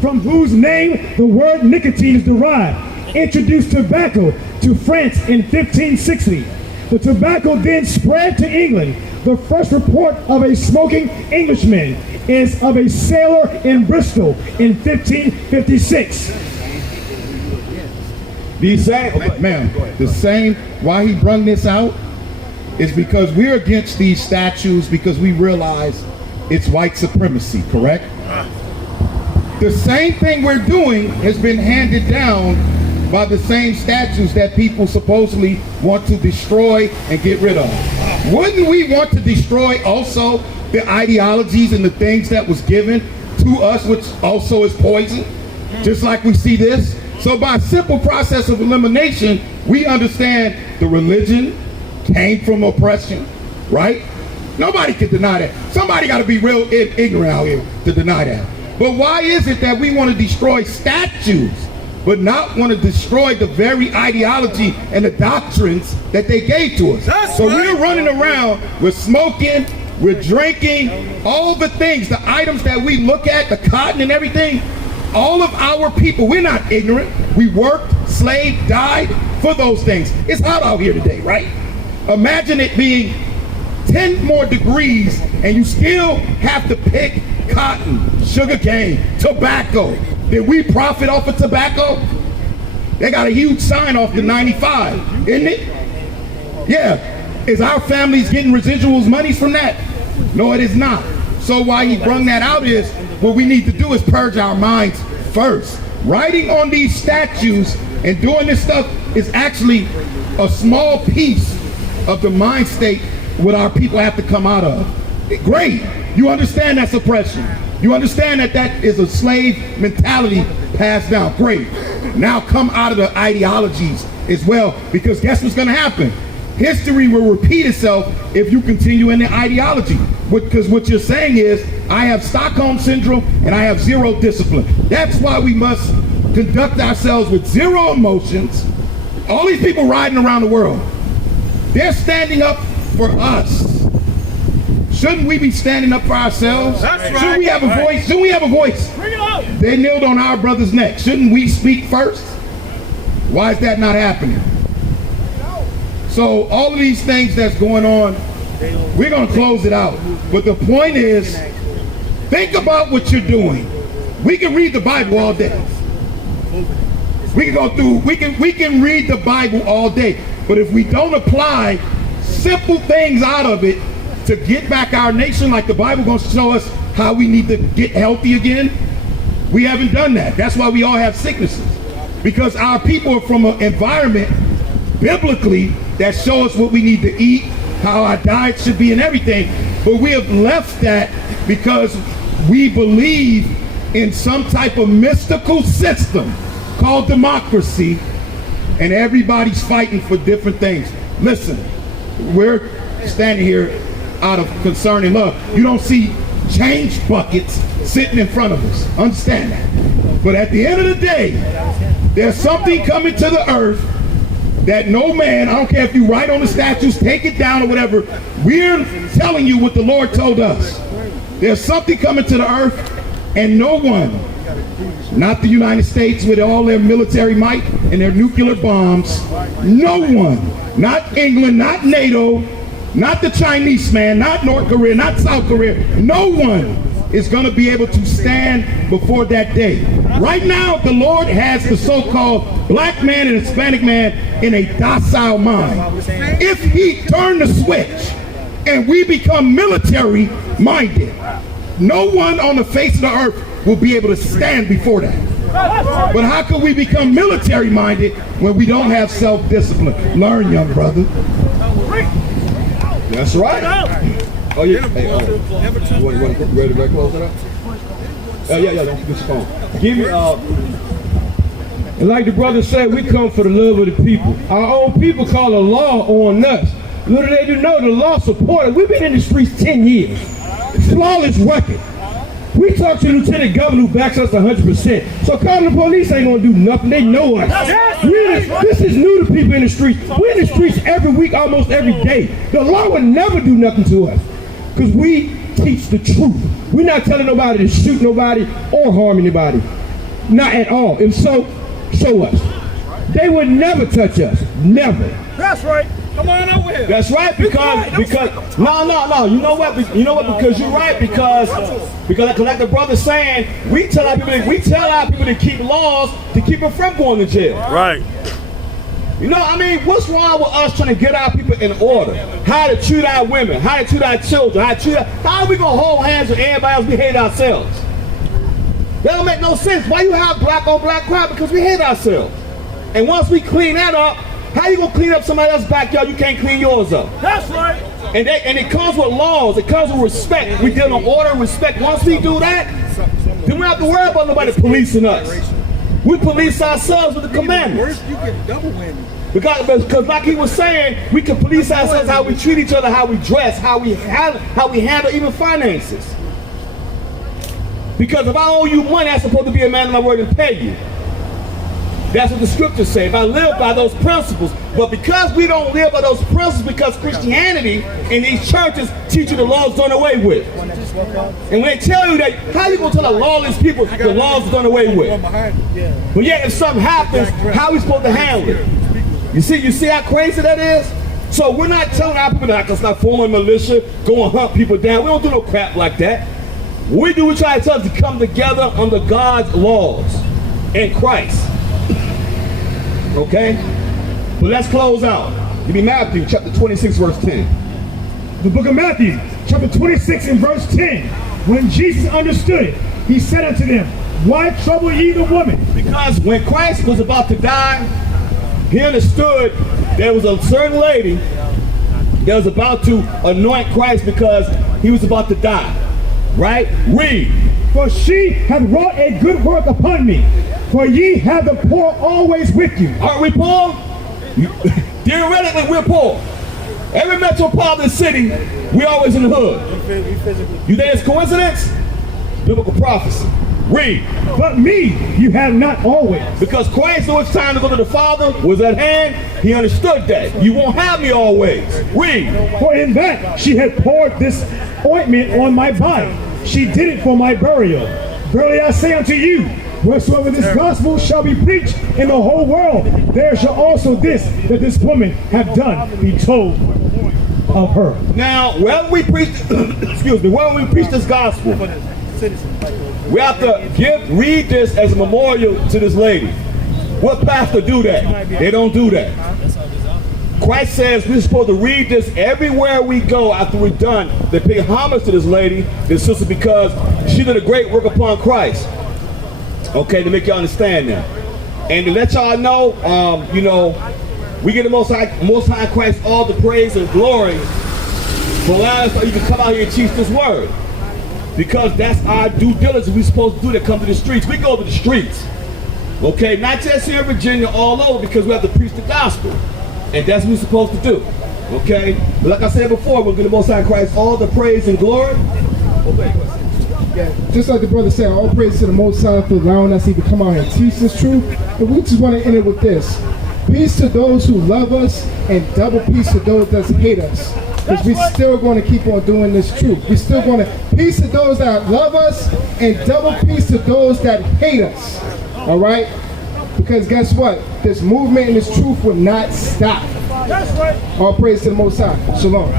from whose name the word nicotine is derived, introduced tobacco to France in 1560. The tobacco then spread to England. The first report of a smoking Englishman is of a sailor in Bristol in 1556. The same, why he brung this out is because we're against these statues because we realize it's white supremacy, correct? The same thing we're doing has been handed down by the same statues that people supposedly want to destroy and get rid of. Wouldn't we want to destroy also the ideologies and the things that was given to us, which also is poison, just like we see this? So by a simple process of elimination, we understand the religion came from oppression, right? Nobody can deny that. Somebody got to be real ignorant out here to deny that. But why is it that we want to destroy statues, but not want to destroy the very ideology and the doctrines that they gave to us? So we're running around, we're smoking, we're drinking, all the things, the items that we look at, the cotton and everything. All of our people, we're not ignorant. We worked, slaved, died for those things. It's hot out here today, right? Imagine it being 10 more degrees and you still have to pick cotton, sugar cane, tobacco. Did we profit off of tobacco? They got a huge sign off the 95, isn't it? Yeah. Is our families getting residuals monies from that? No, it is not. So why he brung that out is, what we need to do is purge our minds first. Writing on these statues and doing this stuff is actually a small piece of the mind state what our people have to come out of. Great. You understand that's oppression. You understand that that is a slave mentality passed down. Great. Now come out of the ideologies as well, because guess what's going to happen? History will repeat itself if you continue in the ideology. Because what you're saying is, I have Stockholm Syndrome and I have zero discipline. That's why we must conduct ourselves with zero emotions. All these people riding around the world, they're standing up for us. Shouldn't we be standing up for ourselves? That's right. Shouldn't we have a voice? Shouldn't we have a voice? Bring it up. They kneeled on our brother's neck. Shouldn't we speak first? Why is that not happening? So all of these things that's going on, we're going to close it out. But the point is, think about what you're doing. We can read the Bible all day. We can go through, we can read the Bible all day. But if we don't apply simple things out of it to get back our nation, like the Bible going to show us how we need to get healthy again, we haven't done that. That's why we all have sicknesses. Because our people are from an environment, biblically, that show us what we need to eat, how our diet should be and everything. But we have left that because we believe in some type of mystical system called democracy, and everybody's fighting for different things. Listen, we're standing here out of concern and love. You don't see change buckets sitting in front of us. Understand that. But at the end of the day, there's something coming to the earth that no man, I don't care if you write on the statues, take it down or whatever, we're telling you what the Lord told us. There's something coming to the earth, and no one, not the United States with all their military might and their nuclear bombs, no one, not England, not NATO, not the Chinese man, not North Korea, not South Korea, no one is going to be able to stand before that day. Right now, the Lord has the so-called black man and Hispanic man in a docile mind. If he turned the switch and we become military-minded, no one on the face of the earth will be able to stand before that. But how can we become military-minded when we don't have self-discipline? Learn, young brother. That's right. Oh, yeah. Hey, you want ready to close it up? Yeah, don't forget your phone. Give me, and like the brother said, we come for the love of the people. Our own people call the law on us. Little they do know, the law supported. We've been in the streets 10 years. Flawless record. We talked to the lieutenant governor who backs us 100%. So calling the police ain't gonna do nothing. They know us. This is new to people in the streets. We're in the streets every week, almost every day. The law would never do nothing to us because we teach the truth. We're not telling nobody to shoot nobody or harm anybody. Not at all. If so, show us. They would never touch us. Never. That's right. Come on over here. That's right, because no. You know what? Because you're right, because like the brother's saying, we tell our people to keep laws to keep them from going to jail. Right. You know, I mean, what's wrong with us trying to get our people in order? How to treat our women, how to treat our children, how are we gonna hold hands with everybody else? We hate ourselves. That don't make no sense. Why you have black on black crime? Because we hate ourselves. And once we clean that up, how you gonna clean up somebody else's backyard? You can't clean yours up. That's right. And it comes with laws. It comes with respect. We deal in order and respect. Once we do that, then we don't have to worry about nobody policing us. We police ourselves with the commandments. You get double whammy. Because like he was saying, we can police ourselves, how we treat each other, how we dress, how we handle even finances. Because if I owe you money, I'm supposed to be a man of my word and pay you. That's what the scriptures say. If I live by those principles, but because we don't live by those principles, because Christianity in these churches teach you the laws done away with. And when they tell you that, how you gonna tell a lawless people the laws are done away with? But yet if something happens, how are we supposed to handle it? You see how crazy that is? So we're not telling our people that I can start forming a militia, go and hunt people down. We don't do no crap like that. What we do, we try to tell us to come together under God's laws in Christ. Okay? But let's close out. Give me Matthew chapter 26, verse 10. The book of Matthew, chapter 26 and verse 10. When Jesus understood it, he said unto them, why trouble ye the woman? Because when Christ was about to die, he understood there was a certain lady that was about to anoint Christ because he was about to die. Right? Read. For she hath wrought a good work upon me. For ye have the poor always with you. Aren't we poor? Theoretically, we're poor. Every metropolitan city, we're always in the hood. You think it's coincidence? Biblical prophecy. Read. But me you have not always. Because Christ knew it's time to go to the Father was at hand. He understood that. You won't have me always. Read. For in that she had poured this ointment on my body. She did it for my burial. Verily I say unto you, wheresoever this gospel shall be preached in the whole world, there shall also this that this woman hath done be told of her. Now, when we preach, when we preach this gospel, we have to read this as a memorial to this lady. What pastor do that? They don't do that. Christ says we're supposed to read this everywhere we go after we're done. They pay homage to this lady, this sister, because she did a great work upon Christ. Okay, to make y'all understand that. And to let y'all know, we get the Most High Christ all the praise and glory for allowing us to even come out here and teach this word. Because that's our due diligence we're supposed to do to come to the streets. We go to the streets. Okay, not just here in Virginia, all over, because we have to preach the gospel. And that's what we're supposed to do. Okay? But like I said before, we'll give the Most High Christ all the praise and glory. Yeah, just like the brother said, all praise to the Most High for allowing us to even come out and teach this truth. And we just want to end it with this. Peace to those who love us, and double peace to those that hate us. Because we're still going to keep on doing this truth. We're still going to peace to those that love us, and double peace to those that hate us. All right? Because guess what? This movement and this truth will not stop. That's right. All praise to the Most High. Shalom.